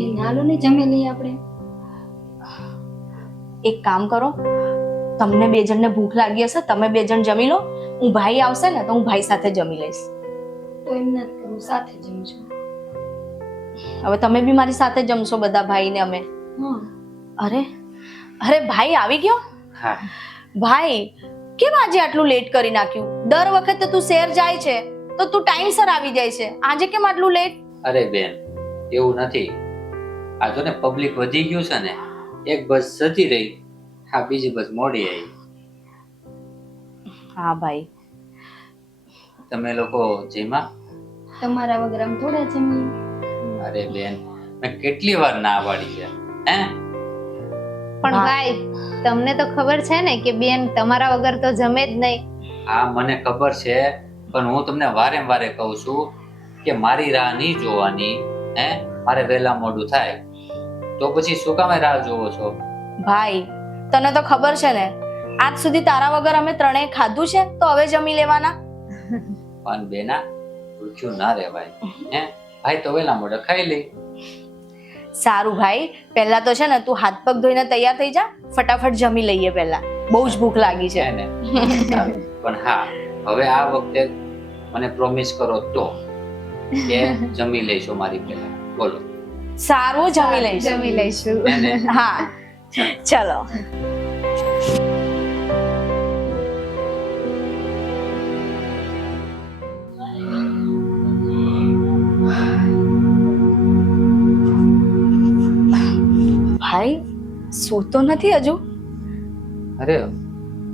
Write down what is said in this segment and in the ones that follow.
બેન હાલો ને જમી લઈએ આપણે. એક કામ કરો, તમને બે જણને ભૂખ લાગી હશે, તમે બે જણ જમી લો. હું ભાઈ આવશે ને તો હું ભાઈ સાથે જમી લઈશ. તો એમ નથી કરું, સાથે જમશું. હવે તમે બી મારી સાથે જમશો બધા ભાઈ ને અમે. હા. અરે અરે ભાઈ આવી ગયો. હા ભાઈ કેમ આજે આટલું લેટ કરી નાખ્યું? દર વખતે તું શહેર જાય છે તો તું ટાઈમસર આવી જાય છે, આજે કેમ આટલું લેટ? અરે બેન એવું નથી, આ જો ને પબ્લિક વધી ગયું છે ને, એક બસ જતી રહી, હા બીજી બસ મોડી આવી. હા ભાઈ. તમે લોકો જેમાં તમારા વગર આમ થોડા જમીએ. અરે બેન મેં કેટલી વાર ના પાડી છે હે. પણ ભાઈ તમને તો ખબર છે ને કે બેન તમારા વગર તો જમે જ નહીં. હા મને ખબર છે, પણ હું તમને વારે વારે કહું છું કે મારી રાહ નહીં જોવાની. હે મારે વહેલા મોડું થાય તો પછી શું કામે રાહ જોવો છો? ભાઈ તને તો ખબર છે ને, આજ સુધી તારા વગર અમે ત્રણેય ખાધું છે, તો હવે જમી લેવાના. પણ બેના ભૂખ્યું ના રહેવાય. હે ભાઈ તો વહેલા મોડે ખાઈ લે. સારું ભાઈ, પહેલા તો છે ને તું હાથ પગ ધોઈને તૈયાર થઈ જા, ફટાફટ જમી લઈએ પહેલા, બહુ જ ભૂખ લાગી છે. હે ને સારું. પણ હા હવે આ વખતે મને પ્રોમિસ કરો તો કે જમી લઈશું મારી પહેલા. બોલો. સારું જમી લઈશું. જમી લઈશું. હે ને? હા ચલો. ભાઈ સૂતો નથી હજુ? અરે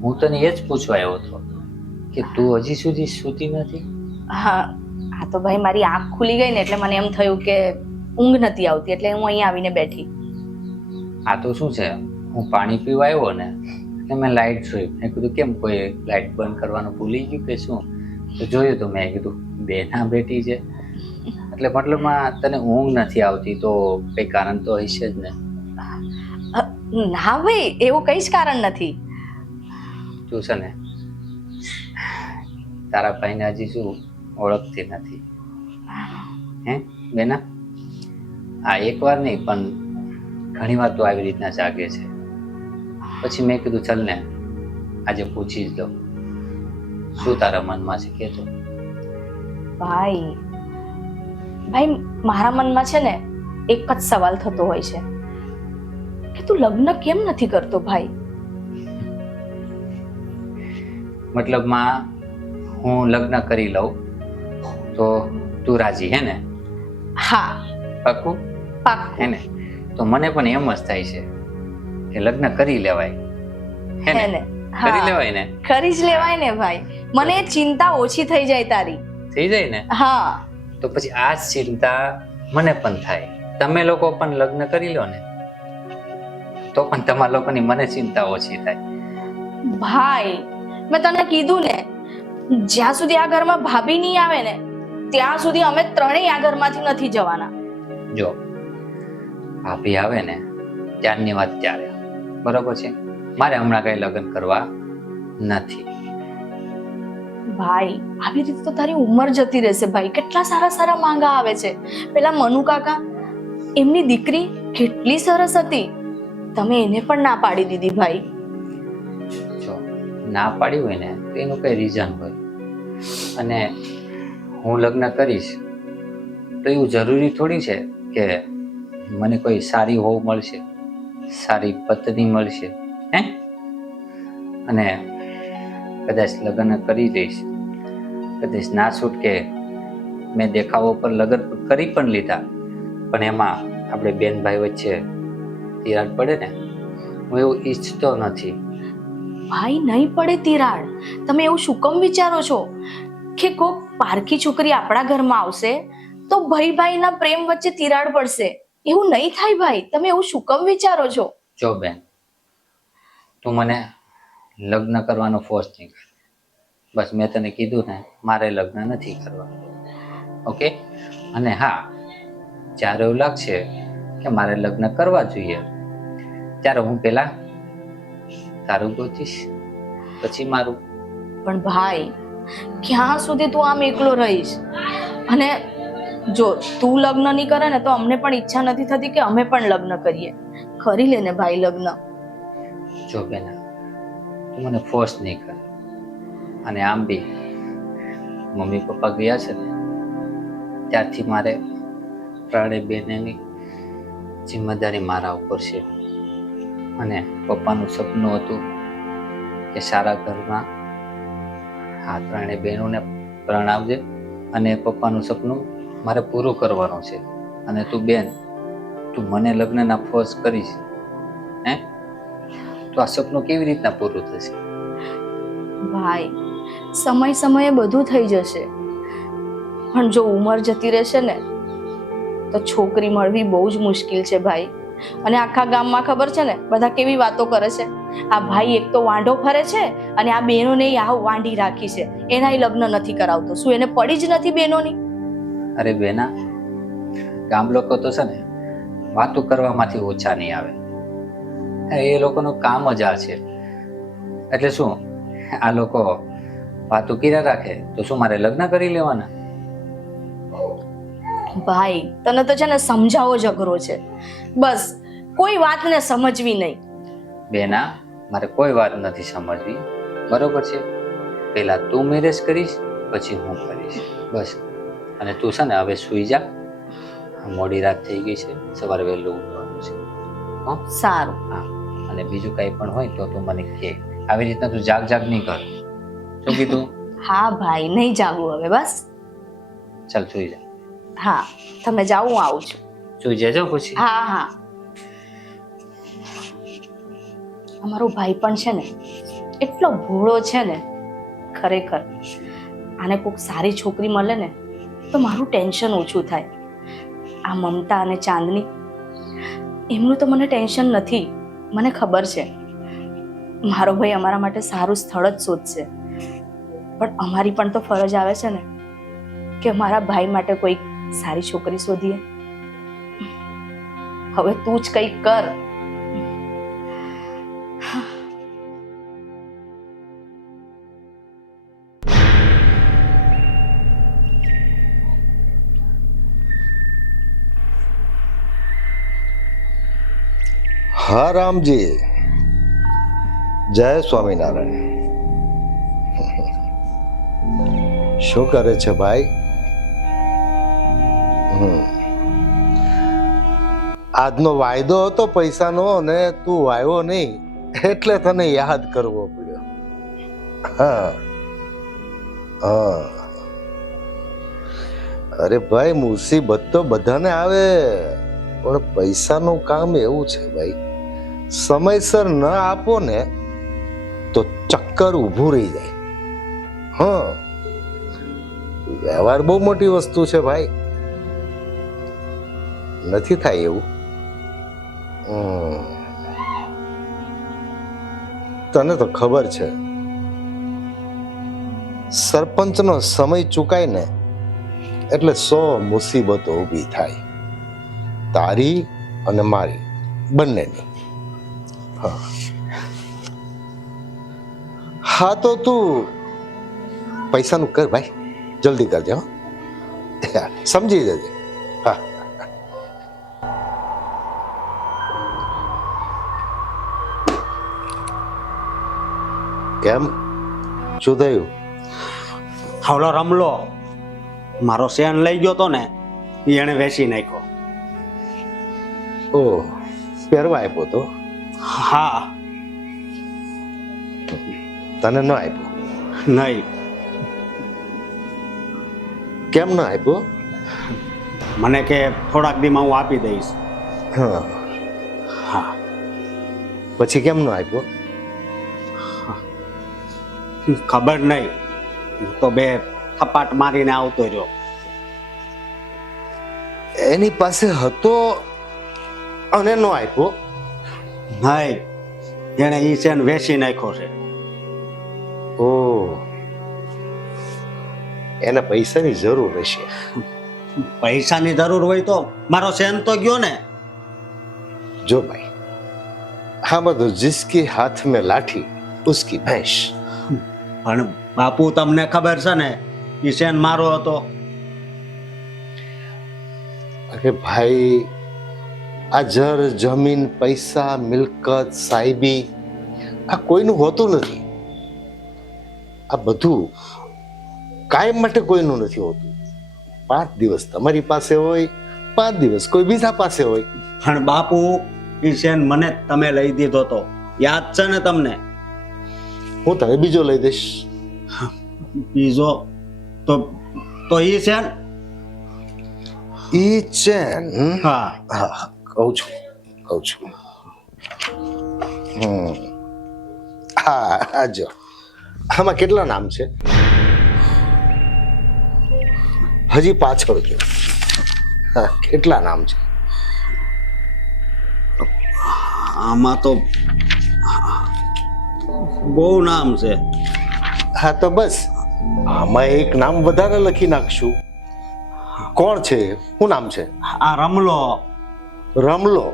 હું તને એ જ પૂછવા આવ્યો હતો કે તું હજી સુધી સૂતી નથી. હા આ તો ભાઈ મારી આંખ ખુલી ગઈ ને એટલે મને એમ થયું કે ઊંઘ નથી આવતી, એટલે હું અહીં આવીને બેઠી. આ તો શું છે, હું પાણી પીવા આવ્યો ને એટલે મેં લાઇટ જોઈ, મેં કીધું કેમ કોઈ લાઇટ બંધ કરવાનું ભૂલી ગયું કે શું, તો જોયું તો મેં કીધું બેના બેઠી છે એટલે મતલબમાં તને ઊંઘ નથી આવતી તો કઈ કારણ તો હશે જ ને. ના ભાઈ એવું કઈ જ કારણ નથી. તું છે ને તારા ભાઈને હજી શું ઓળખતી નથી હે બેના? આ એક વાર નહીં પણ ઘણી વાર તો આવી રીતના જાગે છે. પછી મેં કીધું ચાલ ને આજે પૂછી જ દઉં શું તારા મનમાં છે કે તો. ભાઈ ભાઈ મારા મનમાં છે ને એક જ સવાલ થતો હોય છે કે તું લગ્ન કેમ નથી કરતો ભાઈ? મતલબમાં હું લગ્ન કરી લઉં તો તું રાજી હે ને? હા પાક્કું પાક્કું. હે ને? તો મને પણ એમ જ થાય છે કે લગ્ન કરી લેવાય હે હે ને? ને? કરી હા લેવાય ને? કરી જ લેવાય ને ભાઈ, મને એ ચિંતા ઓછી થઈ જાય તારી. થઈ જાય ને? હા તો પછી આ જ ચિંતા મને પણ થાય. તમે લોકો પણ લગ્ન કરી લો ને તો પણ તમારા લોકોની મને ચિંતા ઓછી થાય. ભાઈ મેં તને કીધું ને, જ્યાં સુધી આ ઘરમાં ભાભી નહીં આવે ને ત્યાં સુધી અમે ત્રણેય આ ઘરમાંથી નથી જવાના. જો ભાભી આવે ને ત્યારની વાત ત્યારે, બરોબર છે? મારે હમણાં કઈ લગ્ન કરવા નથી. ભાઈ આવી રીતે તો તારી ઉંમર જતી રહેશે ભાઈ. કેટલા સારા સારા માંગા આવે છે. પેલા મનુ કાકા, એમની દીકરી કેટલી સરસ હતી, તમે એને પણ ના પાડી દીધી ભાઈ. જો ના પાડી હોય ને તો એનું કઈ રીઝન હોય, અને હું લગ્ન કરીશ તો એવું જરૂરી થોડી છે કે મને કોઈ સારી વહુ મળશે, સારી પત્ની મળશે હે? અને કદાચ લગ્ન કરી દઈશ, કદાચ ના છૂટકે મેં દેખાવો પર લગ્ન કરી પણ લીધા પણ એમાં આપણે બેન ભાઈ વચ્ચે તિરાડ પડે ને, હું એવું ઈચ્છતો નથી. ભાઈ નહીં પડે તિરાડ. તમે એવું શું કેમ વિચારો છો કે કોક પારકી છોકરી આપણા ઘરમાં આવશે તો ભાઈ ભાઈના પ્રેમ વચ્ચે તિરાડ પડશે? એવું નહીં થાય ભાઈ, તમે એવું શું કેમ વિચારો છો? જો બેન તું મને લગ્ન કરવાનો ફોર્સ નહીં કર. બસ મેં તને કીધું ને મારે લગ્ન નથી કરવા, ઓકે? અને હા જ્યારે એવું લાગશે કે મારે લગ્ન કરવા જોઈએ ત્યારે હું પેલા તારું ગોતીશ પછી મારું. પણ ભાઈ ક્યાં સુધી તું આમ એકલો રહીશ? અને જો તું લગ્ન નહીં કરે ને તો અમને પણ ઈચ્છા નથી થતી કે અમે પણ લગ્ન કરીએ. કરી લે ને ભાઈ લગ્ન. જો બેના, તું મને ફોર્સ નહીં કર. અને આમ બી મમ્મી પપ્પા ગયા છે ને ત્યારથી મારે ત્રણેય બેનની જિમ્મેદારી મારા ઉપર છે. અને પપ્પાનું સપનું હતું કે સારા ઘરમાં આ ત્રણેય બહેનોને પરણાવજે અને પપ્પાનું સપનું મારે પૂરું કરવાનું છે. અને તું બેન, તું મને લગ્નના ફોર્સ કરીશ હે, તો આ સપનું કેવી રીતના પૂરું થશે? ભાઈ સમય સમયે બધું થઈ જશે, પણ જો ઉંમર જતી રહેશે ને તો છોકરી મળવી બહુ જ મુશ્કેલ છે ભાઈ. અને આખા ગામમાં ખબર છે ને બધા કેવી વાતો કરે છે, આ ભાઈ એક તો વાંઢો ફરે છે અને આ બહેનોને આ વાંઢી રાખી છે, એનાય લગ્ન નથી કરાવતો. શું એને પડી જ નથી બહેનોની? અરે બેના, ગામ લોકો તો છે ને વાતો કરવામાંથી ઓછા નહીં આવે. એ લોકોનું કામ જ આ છે. એટલે શું આ લોકો વાતો કર્યા રાખે તો શું મારે લગ્ન કરી લેવાના? ભાઈ તને તો છે ને સમજાવો જ અઘરો છે. બસ કોઈ વાતને સમજવી નહીં. બેના, મારે કોઈ વાત નથી સમજવી, બરોબર છે? પહેલા તું મેરેજ કરીશ પછી હું કરીશ, બસ. અને તું છે ને હવે સૂઈ જા, મોડી રાત થઈ ગઈ છે, સવારે વહેલું ઉઠવાનું છે. હા સારું. હા, અને બીજું કંઈ પણ હોય તો તું મને કહે. આવી રીતના તું જાગ નહીં કર. શું કીધું? હા ભાઈ, નહીં જાગવું હવે, બસ. ચાલ સૂઈ જા. હા તમે જાઓ, હું આવું છું. સૂઈ જજો પછી. હા હા. અમારો ભાઈ પણ છે ને એટલો ભોળો છે ને, ખરેખર આને કોઈક સારી છોકરી મળે ને તો મારું ટેન્શન ઓછું થાય. આ મમતા અને ચાંદની, એમનું તો મને ટેન્શન નથી. મને ખબર છે મારો ભાઈ અમારા માટે સારું સ્થળ જ શોધશે, પણ અમારી પણ તો ફરજ આવે છે ને કે મારા ભાઈ માટે કોઈ સારી છોકરી શોધીએ. હવે તું જ કંઈક કર. હા રામજી, જય સ્વામિનારાયણ. શું કરે છે ભાઈ? આજનો વાયદો હતો પૈસાનો અને તું આવ્યો નહીં એટલે તને યાદ કરવો પડ્યો. હા હા. અરે ભાઈ, મુસીબત તો બધાને આવે, પણ પૈસાનું કામ એવું છે ભાઈ, સમયસર ન આપો ને તો ચક્કર ઊભું રહી જાય. હા, વ્યવહાર બહુ મોટી વસ્તુ છે ભાઈ, નથી થાય એવું. તને તો ખબર છે સરપંચનો સમય ચૂકાય ને એટલે 100 મુસીબતો ઊભી થાય, તારી અને મારી બંનેની. હા તો તું પૈસાનું કર ભાઈ, જલ્દી કરજે. હા, સમજી જજે. હા. કેમ, શું થયું? હાવલો રમલો મારો શેન લઈ ગયો તો ને, એને વેચી નાખ્યો. ઓ, પહેરવા આપ્યો તો? હા. તને ન આપ્યો? નહીં. કેમ ન આપ્યો? મને કે થોડાક દીમાં હું આપી દઈશ. હા હા. પછી કેમ ન આપ્યો? ખબર નહીં, તો બે થપાટ મારીને આવતો રહ્યો. એની પાસે હતો અને ન આપ્યો? નહીં, એને ઈ શેન વેચી નાખ્યો છે. ઓ, એને પૈસાની જરૂર હશે. પૈસાની જરૂર હોય તો મારો શેન તો ગયો ને. જો ભાઈ, હા બધું જિસકી હાથ મેં લાઠી ઉસકી ભેંસ. પણ બાપુ તમને ખબર છે ને ઈ શેન મારો હતો. અરે ભાઈ, આ જર જમીન, પૈસા, મિલકત, સાહેબી આ કોઈનું હોતું નથી. આ બધું કાયમ માટે કોઈનું નથી હોતું. 5 દિવસ તમારી પાસે હોય, 5 દિવસ કોઈ બીજા પાસે હોય. પણ બાપુ ઈ શેન મને તમે લઈ દીધો તો યાદ છે ને તમને? હું તને બીજો લઈ દઈશ. બીજો તો ઈ શેન? ઈ ચેન? હા હા, કહું છું. હા, આ જો આમાં કેટલા નામ છે? હજી પાછળ જો. હા, કેટલા નામ છે? આમાં તો બહુ નામ છે. હા તો બસ આમાં એક નામ વધારે લખી નાખશું. કોણ છે? શું નામ છે? આ રમલો. રમલો?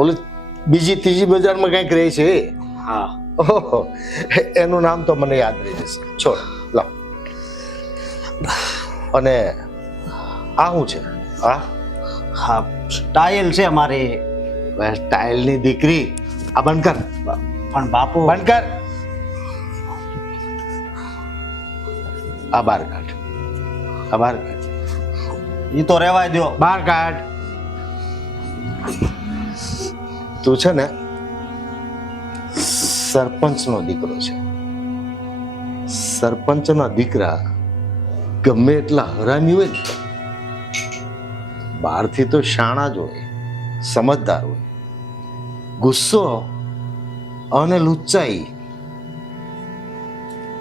ઓલી બીજી ત્રીજી બજારમાં કંઈક રહે છે? હા. ઓહો, એનું નામ તો મને યાદ રહી જશે. છોડ, લાવ. અને આ શું છે? હા, સ્ટાઇલ છે મારી. સ્ટાઇલની દીકરી, આ બંધ કર. પણ બાપુ બંધ કર. આ બહાર કાઢ. આ બહાર કાઢ. ઈ તો રહેવાય દો. બહાર કાઢ. તું છે ને સરપંચનો દીકરો છે. સરપંચના દીકરા ગમે એટલા હરામી હોય ને, બહારથી તો શાણા જ હોય, સમજદાર હોય. ગુસ્સો અને લુચ્ચાઈ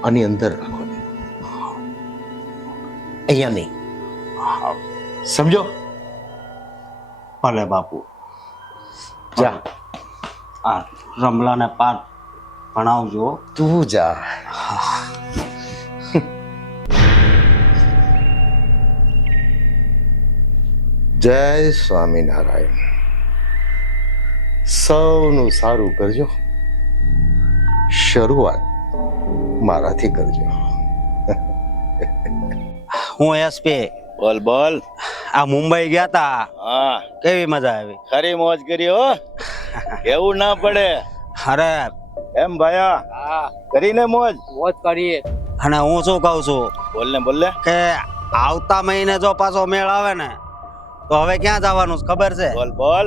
આની અંદર રાખવાની, અહીંયા નહીં. સમજો? ભલે બાપુ. જા, આ રમલાને પાઠ ભણાવજો. તું જા. જય સ્વામિનારાયણ. સૌનું સારું કરજો. શરૂઆત મારાથી કરજો. હું એસપી. બોલ બોલ. આ મુંબઈ ગયા તા, હા, કેવી મજા આવી? ખરી મોજ કરી હો. કેવું ના પડે. અરે એમ ભાયા? કરીને મોજ કરીએ. અને હું શું કહું છું બોલ ને બોલ ને. કે આવતા મહિને જો પાછો મેળ આવે ને તો હવે ક્યાં જવાનું છે ખબર છે? બોલ બોલ.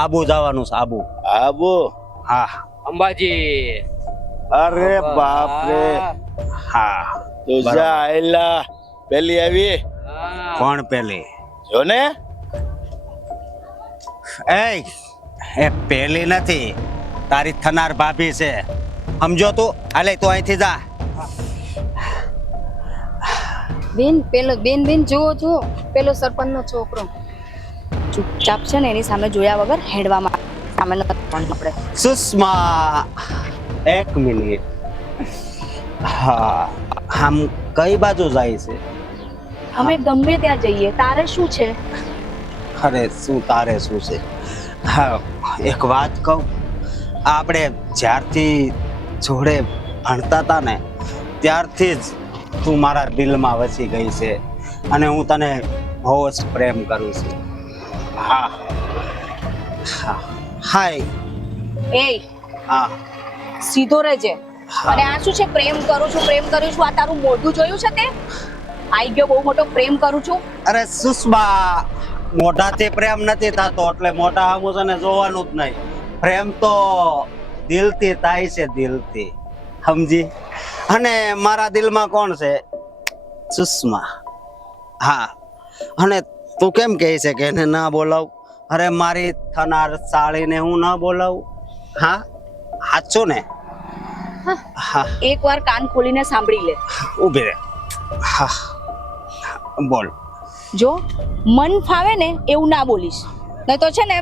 આબુ જવાનું છે. આબુ. આબુ? હા. અંબાજી. અરે બાપ રે. હા. તું જા આયલા. પેલી આવી? કોણ પેલી? જો ને. એ પેલી નથી, તારી થનાર ભાભી છે. સમજો તું? હાલે તું અહીંથી જા. બેન બેન જો પેલો સરપંચનો છોકરો. ચૂપચાપ છે ને એની સામે જોયા વગર હેડવામાં સામે નથી આપણે. સુષ્મા, એક મિનિટ. હા, આમ કઈ બાજુ જાય છે? અમે ગમે ત્યાં જઈએ, તારે શું છે? અરે શું તારે શું છે? હા, એક વાત કહું. આપણે જ્યારથી જોડે ભણતા હતા ને ત્યારથી જ તું મારા દિલમાં વસી ગઈ છે અને હું તને બહુ જ પ્રેમ કરું છું. હા હા. હાય. એ હા. સીધો રહેજે. અને આ શું છે? પ્રેમ કરું છું. આ તારું મોઢું જોયું છે તે? આઈ ગયો બહુ મોટો પ્રેમ કરું છું. અરે સુષ્મા, મોઢાથી પ્રેમ નથી થતો એટલે મોઢા સામું છે ને જોવાનું જ નહીં. પ્રેમ તો દિલથી થાય છે, દિલથી. સમજી? અને મારા દિલમાં કોણ છે? સુષ્મા. હા. અને તું કેમ કહે છે કે એને ના બોલાવ? અરે મારી થનાર સાળીને હું ના બોલાવું? હા, સાચું ને? હા. એકવાર કાન ખોલીને સાંભળી લે. ઊભી રહે. હા, બોલ. જો મન ફાવે ને એવું ના બોલીશ, નહીં તો છે ને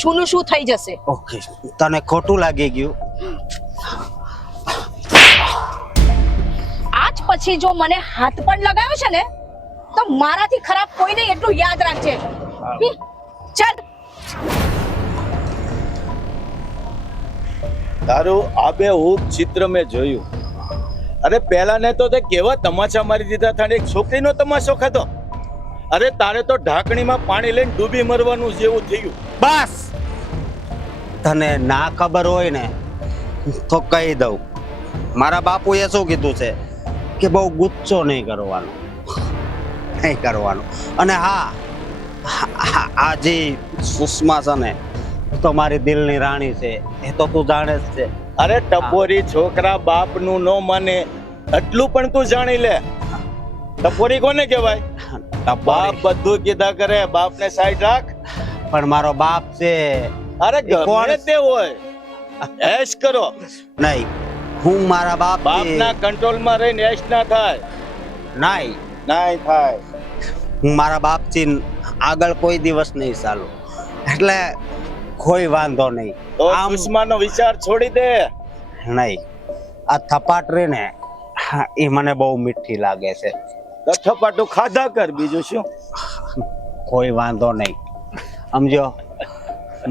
શુંનું શું થઈ જશે. ઓકે, તને ખોટું લાગી ગયું? આજ પછી જો મને હાથ પણ લગાવ્યો છે ને તો મારાથી ખરાબ કોઈ નહીં, એટલું યાદ રાખજે. ચાલ. તારું આબેહૂબ ચિત્ર મેં જોયું. અરે પેલા ને તો તે કેવા તમાચા મારી દીધા હતા. એક છોકરીનો તમાશો ખાધો. અરે તારે તો ઢાંકણીમાં પાણી લઈને ડૂબી મરવાનું જેવું થયું. બસ તને ના ખબર હોય ને તો કહી દઉં, મારા બાપુએ શું કીધું છે કે બહુ ગુસ્સો નહીં કરવાનો, નહીં કરવાનો. અને હા, આ જે સુષ્મા છે ને એ તો મારી દિલની રાણી છે, એ તો તું જાણે જ છે. અરે ટપોરી છોકરા બાપનું નો માને એટલું પણ તું જાણી લે. ટપોરી કોને કહેવાય? બાપ બધું કીધા કરે, બાપને સાઈડ રાખ. પણ મારો બાપ છે. અરે ગમે તે હોય, એશ કરો. નહીં, હું મારા બાપના કંટ્રોલમાં રહીને એશ ના થાય. નહીં, નાય થાય. હું મારા બાપથી આગળ કોઈ દિવસ નહીં ચાલું, એટલે કોઈ વાંધો નહીં. તો દુશ્મનનો વિચાર છોડી દે. નહીં, આ થપાટ રે ને એ મને બહુ મીઠી લાગે છે. થપાટું ખાધા કર, બીજું શું. કોઈ વાંધો નહીં, સમજો.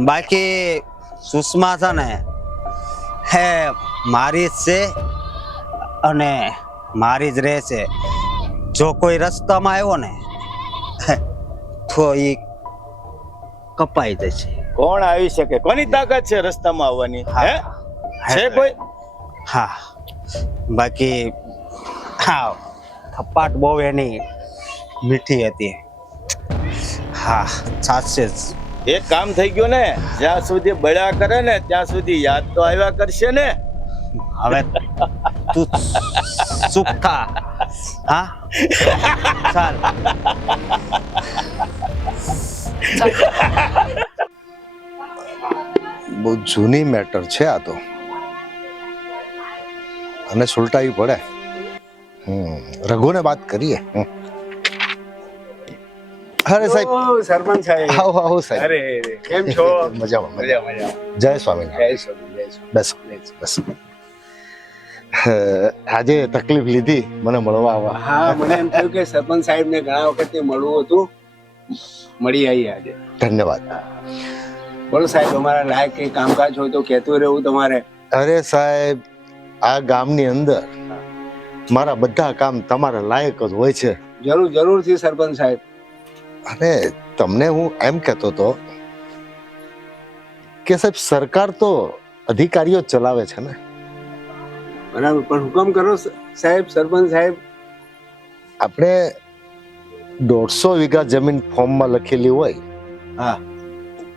બાકી સુષ્મા છે ને હે મારી જ છે અને મારી જ રહેશે. જો કોઈ રસ્તામાં આવ્યો ને તો એ કપાઈ જશે. કોણ આવી શકે? કોની તાકાત છે રસ્તામાં આવવાની? હે છે કોઈ? હા, બાકી હા થપાટ બહુ એની મીઠી હતી. હા, સાચે જ. એક કામ થઈ ગયું ને, જ્યાં સુધી બળ્યા કરે ને ત્યાં સુધી યાદ તો આવ્યા કરશે ને. હવે તું ચૂપ થા. હા, ચાલ. બહુ જૂની મેટર છે આ તો, અને સુલટાવી પડે. રઘુને વાત કરીએ. અરે સાહેબ, સરપંચ સાહેબ. આવો આવો સાહેબ. અરે કેમ છો? મજામાં મજા મજામાં. મજા. જય સ્વામિનારાયણ. જય સ્વામી, જય સ્વામી. બસ બસ. આજે તકલીફ લીધી મને મળવા આવવા. હા, મને એમ થયું કે સરપંચ સાહેબ ને ઘણા વખત મળવું હતું, મળી આવી આજે. ધન્યવાદ. બોલો સાહેબ, અમારા લાયક કઈ કામકાજ હોય તો કહેતું રહેવું તમારે. અરે સાહેબ, આ ગામની અંદર મારા બધા કામ તમારા લાયક જ હોય છે. જરૂર જરૂરથી સરપંચ સાહેબ. અને તમને હું એમ કહેતો હતો કે સાહેબ, સરકાર તો અધિકારીઓ જ ચલાવે છે ને. બરાબર, પણ હુકમ કરો સાહેબ. સરપંચ સાહેબ, આપણે 150 વીઘા જમીન ફોર્મમાં લખેલી હોય, હા,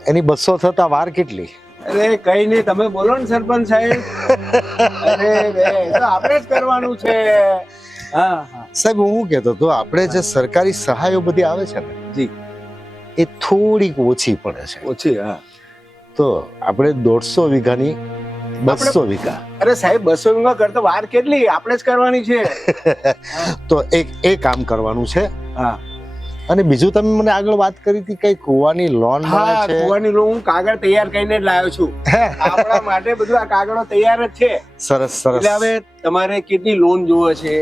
એની 200 થતા વાર કેટલી? અરે કઈ નહીં, તમે બોલો ને સરપંચ સાહેબ. અરે રે, તો આપણે જ કરવાનું છે. હા હા સાહેબ, હું કહેતો હતો, આપણે જે સરકારી સહાયો બધી આવે છે ને જી, એ થોડીક ઓછી પડે છે. ઓછી. હા, તો આપણે 150 વીઘાની 200 વીઘા. અરે સાહેબ, 200 વીઘા કરતા વાર કેટલી? આપણે જ કરવાની છે. તો એ કામ કરવાનું છે. હા, અને બીજું તમે મને આગળ વાત કરી હતી કઈ કુવાની લોન મળે હા, છે. કુવાની લોન હું કાગળ તૈયાર કરીને જ લાવ્યો છું. આપણા માટે બધું આ કાગળો તૈયાર જ છે. સરસ સરસ. એટલે હવે તમારે કેટલી લોન જોવે છે?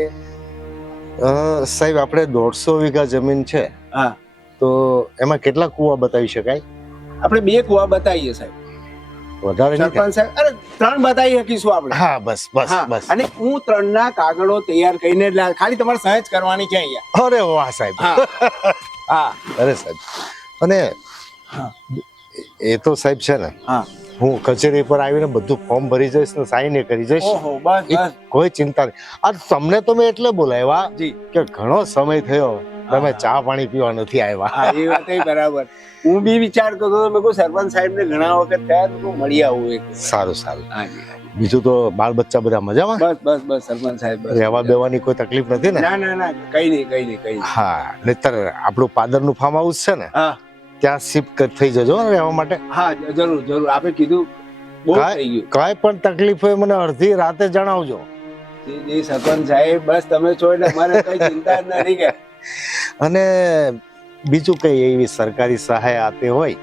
સાહેબ, આપણે 150 વીઘા જમીન છે, હા, તો એમાં કેટલા કુવા બતાવી શકાય? આપણે 2 કુવા બતાવીએ સાહેબ. વધારે નહીં? સરપંચ સાહેબ, અરે 3 બતાવી શકીશું આપણે. હા, બસ બસ હા, બસ. અને હું 3 ના કાગળો તૈયાર કરીને જ લાવ્યો. ખાલી તમારે સહેજ કરવાની છે અહીંયા. અરે વાહ સાહેબ. હા હા અરે સાહેબ, અને હા. એ તો સાહેબ છે ને, હા, હું કચેરી પર આવીને બધું ફોર્મ ભરી જઈશ ને સાઈન કરી જઈશ. ઓહો, બસ એ બસ. કોઈ ચિંતા નહીં. આ તમને તો મેં એટલે બોલાવ્યા જી, કે ઘણો સમય થયો, તમે ચા પાણી પીવા નથી આવ્યા. હા, એ વાત બરાબર. હું બી વિચાર કરતો હતો, મેં કહ્યું સરપંચ સાહેબ ને ઘણા વખત થયા તો હું મળી આવું એક. સારું સારું. હાજી, બીજું તો બાળ બચ્ચા બધા મજામાં? બસ બસ બસ સરપંચ સાહેબ, બસ. રહેવા બેવાની કોઈ તકલીફ નથી ને? ના ના ના, કઈ નહીં કઈ નહીં કઈ નહીં. હા, નહીતર આપણું પાદરનું ફાર્મ હાઉસ છે ને, હા ત્યાં શિફ્ટ થઈ જજો ને રહેવા માટે. હા, જરૂર જરૂર. આપણે કીધું બહુ થઈ ગયું. કાંઈ પણ તકલીફ હોય મને અડધી રાતે જણાવજો. જી જી સરપંચ સાહેબ, બસ તમે છો એટલે અમારે કઈ ચિંતા જ નથી કે. અને બીજું કઈ એવી સરકારી સહાય આપે હોય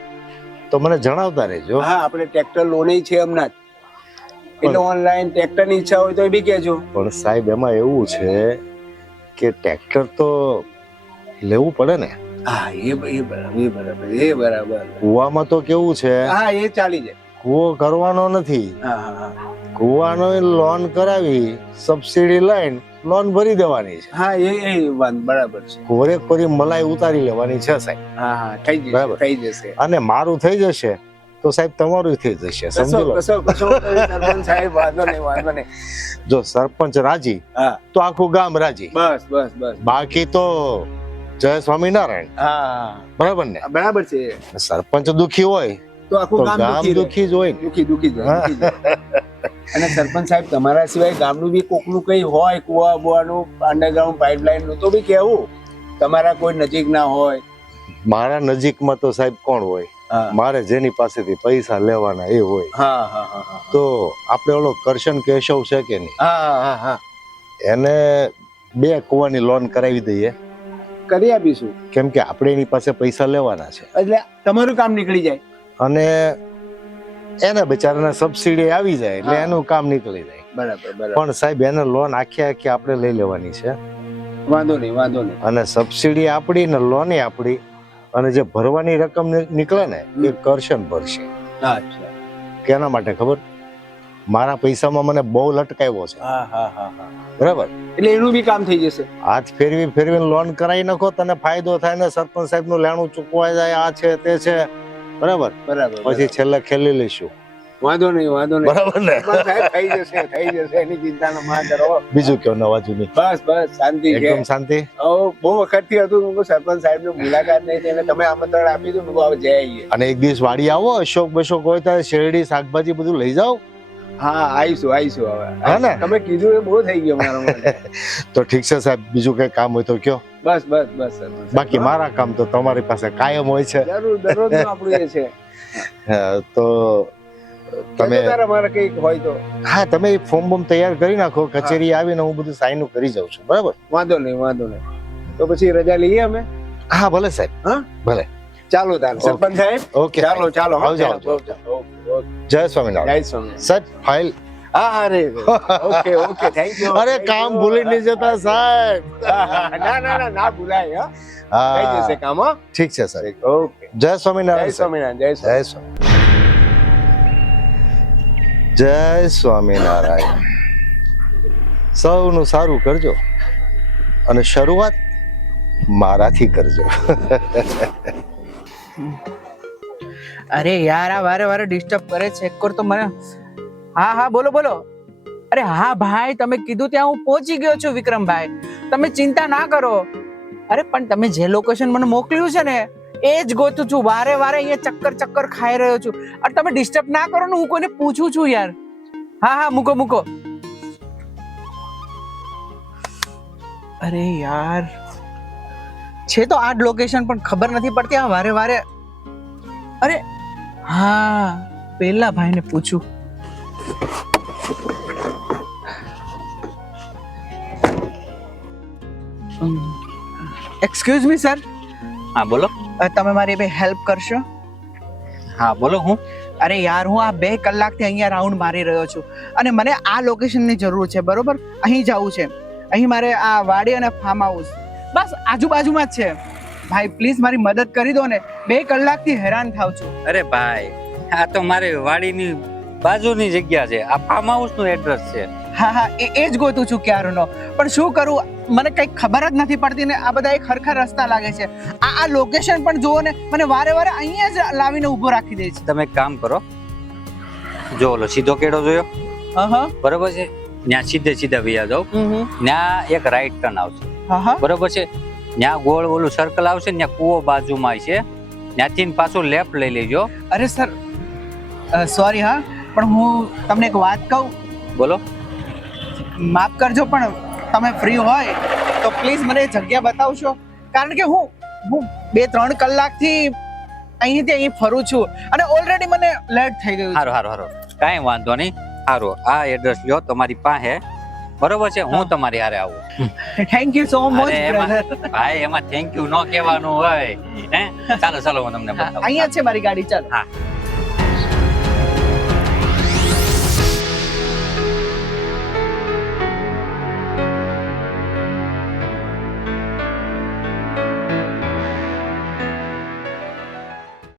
તો મને જણાવતા રહેજો. હા, આપણે ટ્રેક્ટર લોને છે હમણાં જ, એટલે ઓનલાઈન ટ્રેક્ટર ની ઈચ્છા હોય તો એ બી કહેજો. પણ સાહેબ, એમાં એવું છે કે ટ્રેક્ટર તો લેવું પડે ને. હા, એ બરાબર, એ બરાબર, એ બરાબર. કુવામાં તો કેવું છે, હા, એ ચાલી જાય. કુવો કરવાનો નથી, હા હા હા. કુવાનો લોન કરાવી સબસિડી લઈને લોન ભરી દેવાની છે. હા એ બરાબર છે. કોરી મલાઈ ઉતારી લેવાની છે સાહેબ. હા થઈ જશે બરાબર. થઈ જશે. અને મારું થઈ જશે તો સાહેબ તમારું થઈ જશે, સમજી લો. સરપંચ સાહેબ વાંધો નહીં. જો સરપંચ રાજી હા તો આખું ગામ રાજી. બસ. બાકી તો જય સ્વામિનારાયણ. હા બરાબર ને? બરાબર છે. સરપંચ દુખી હોય તો આખું તો ગામ ગામ દુખી જ હોય ને. દુખી જાય. અને સરપંચ સાહેબ તમારા સિવાય ગામનું બી કોકનું કઈ હોય કુવા બુવાનું અંડરગ્રાઉન્ડ પાઇપલાઇન નું તો બી કેવું તમારા કોઈ નજીક ના હોય. મારા નજીકમાં તો સાહેબ કોણ હોય? હા મારે જેની પાસેથી પૈસા લેવાના એ હોય. હા તો આપણે ઓલો કરશન કેશવ છે કે નહીં, હા એને 2 કુવાની લોન કરાવી દઈએ. કરી આપીશું. કેમ કે આપણે એની પાસે પૈસા લેવાના છે એટલે તમારું કામ નીકળી જાય. અને એને બિચારાને સબસિડી આવી જાય એટલે હા. એનું કામ નીકળી જાય. બરાબર. પણ સાહેબ એને લોન આખી આપણે લઈ લેવાની છે. વાંધો નહીં. અને સબસિડી આપણી ને લોન આપણી, અને જે ભરવાની રકમ નીકળે ને એ કરશન ભરશે. અચ્છા. કેના માટે ખબર? મારા પૈસામાં મને બહુ લટકાવ્યો છે. હા બરાબર? એટલે એનું બી કામ થઈ જશે. હાથ ફેરવીને લોન કરાવી નાખો, તને ફાયદો થાય ને સરપંચ સાહેબ નું લેણું ચૂકવાઈ જાય, આ છે તે છે. બરાબર? પછી છેલ્લે ખેલી લઈશું. વાંધો નહીં. બરાબર ને? સાહેબ થઈ જશે એની ચિંતા ના કરો. બીજું કયો નવા જૂની? બસ શાંતિ છે. એકદમ શાંતિ. બહુ વખત થી હતું સરપંચ સાહેબ ની મુલાકાત નહીં થઈ, તમે આમંત્રણ આપી દો, હવે જઈ આવીએ. અને એક દિવસ વાડી આવો, અશોક બશોક હોય ત્યારે શેરડી શાકભાજી બધું લઈ જાઓ. હા આવીશું હવે. હા ને? તમે કીધું એ બહુ થઈ ગયું મારા માટે. તો ઠીક છે સાહેબ, બીજું કઈ કામ હોય તો કયો. બસ સરપંચ. બાકી મારા કામ તો તમારી પાસે કાયમ હોય છે. જરૂર દરરોજ આપણું એ છે. તો તમે તમારે કઈક હોય તો હા તમે ફોર્મ બોમ તૈયાર કરી નાખો, કચેરી આવીને હું બધું સાઈન કરી જાઉં છું. બરાબર? વાંધો નહીં. તો પછી રજા લઈએ અમે. હા ભલે સાહેબ. હા ભલે. ચાલો તાર સરપંચ સાહેબ. ઓકે ચાલો આવજો. જય સ્વામિનારાયણ. જય સ્વામી. સાહેબ ફાઇલ. હા અરે ઓકે થેન્ક યુ. અરે કામ ભૂલી નહીં જતા સાહેબ. ના ભૂલાય. થઈ હા જશે કામ. હા ઠીક છે સાહેબ. ઓકે. જય જય સ્વામિનારાયણ. સ્વામિનારાયણ. જય સ્વામી. જય સ્વામિનારાયણ. સૌનું સારું કરજો અને શરૂઆત મારાથી કરજો. અરે યાર આ વારે ડિસ્ટર્બ કરે છે. એક તો મને હા બોલો. અરે હા ભાઈ, તમે કીધું ત્યાં હું પહોંચી ગયો છું વિક્રમભાઈ, તમે ચિંતા ના કરો. અરે પણ તમે જે લોકેશન મને મોકલ્યું છે ને એ જ ગોતું છું. વારે અહીંયા ચક્કર ખાઈ રહ્યો છું. અરે તમે ડિસ્ટર્બ ના કરો ને, હું કોઈને પૂછું છું યાર. હા મૂકો. અરે યાર છે તો આ જ લોકેશન, પણ ખબર નથી પડતી આ વારે. અરે હા, પેલા ભાઈને પૂછું. એક્સક્યુઝ મી સર, હા બોલો. તમે મારી બે હેલ્પ કરશો? હા બોલો. હું અરે યાર, હું આ 2 કલાકથી અહીંયા રાઉન્ડ મારી રહ્યો છું અને મને આ લોકેશનની જરૂર છે. બરોબર? અહીં જવું છે. અહીં મારે આ વાડી અને ફાર્મ હાઉસ બસ આજુબાજુમાં જ છે. ભાઈ પ્લીઝ મારી મદદ કરી દો ને, 2 કલાકથી હેરાન થાવ છું. અરે ભાઈ, આ તો મારી વાડીની બાજુની જગ્યા છે. આ ફાર્મ હાઉસ નું એડ્રેસ છે. હા એ જ ગોતું છું ક્યારનો, પણ શું કરું, મને કઈ ખબર જ નથી પડતી ને. આ બધા એક ખરખર રસ્તા લાગે છે. આ લોકેશન પણ જુઓ ને, મને વારે અહીંયા જ લાવીને ઊભો રાખી દે છે. તમે એક કામ કરો, જો ઓલો સીધો કેડો જોયો હા બરોબર છે, ત્યાં સીધા વૈયા જાઓ. ત્યાં એક રાઈટ ટર્ન આવશે. હા બરોબર છે, ત્યાં ગોળ ઓલું સર્કલ આવશે, ત્યાં કૂવો બાજુમાં છે, ત્યાંથી પાછું લેફ્ટ લઈ લેજો. અરે સર સોરી હા, પણ હું તમને એક વાત કહું. બોલો. માફ કરજો, પણ તમે ફ્રી હોય તો પ્લીઝ મને જગ્યા બતાવશો, કારણ કે હું 2-3 કલાકથી અહીંથી અહીં ફરું છું અને ઓલરેડી મને લેટ થઈ ગયું છે. હારું કાંઈ વાંધો નહીં. હારું, આ એડ્રેસ લ્યો તમારી પાસે. બરોબર છે, હું તમારી હારે આવું. Thank you so much brother. ભાઈ એમાં થેન્ક યુ ન કહેવાનું હોય. ચાલો હું તમને બતાવું. અહીંયા છે મારી ગાડી, ચાલો. હા